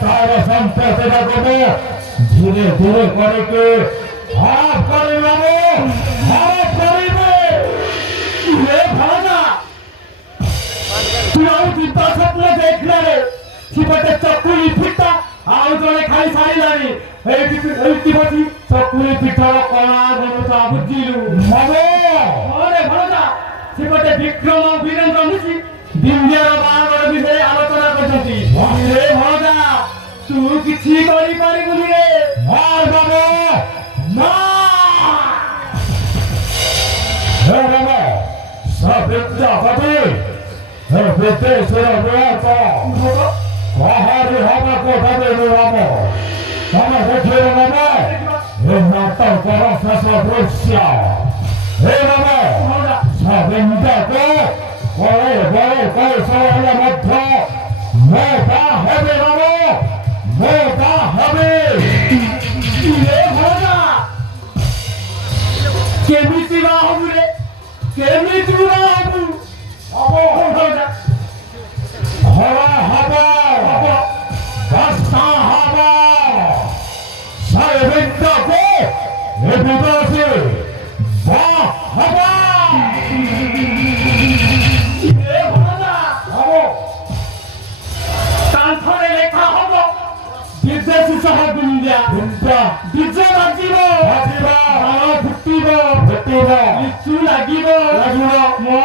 তার সম্পত্তিটা করবো ধীরে ধীরে করে কে হাফ করে নেবো হাফ করিবে ভালো না তুই ଆଉ ଚିନ୍ତା ସ୍ୱପ୍ନ ଦେଖିଲାରେ ସେପଟେ ଚକୁଳି ପିଠା ଆଉ ଜଣେ ଖାଇ ସାରିଲାଣି ଏଇଠି ବସି ଚକୁଳି ପିଠାର କଳା ଗଣତା ବୁଝିଲୁ ମରେ ଭଣଜା ସେପଟେ ବିକ୍ରମ ବୀରେନ୍ଦ୍ର ମିଶି ଦିବ୍ୟାର ବାହାଘର ବିଷୟରେ ଆଲୋଚନା କରୁଛନ୍ତି ରେ ଭଣଜା ତୁ କିଛି କରିପାରିବୁନି ରେ ବାବୁ ନା ସବିତା ପତି ବିଦେଶର ବିଳାସ କାହାରି ହବାକୁ ଦେବେନି ରାମ ତମେ ଦେଖିବ ନେବେ ଏ ନାଟକର ଶେଷ ଦୃଶ୍ୟ ହେ ରାମ ସବିତାକୁ କଳେ ବଳେ କୌଶଳ ହେଲେ ମଧ୍ୟ ମୁଁ ତା ହେବି ରାମ ମୁଁ ତା ହେବି କେମିତି ବା ହବୁ ରେ କେମିତି ବା ହବୁ হরা হব বাস্তা হব সাহেবিন্দকে এ বিদেশে বা হব কান্থরে লেখা হব বিদেশি সহ দুনিয়া ডিজে বাজিব বাজিব ফুটিব ফুটিব লিচু লাগিব লাগিব ମୋ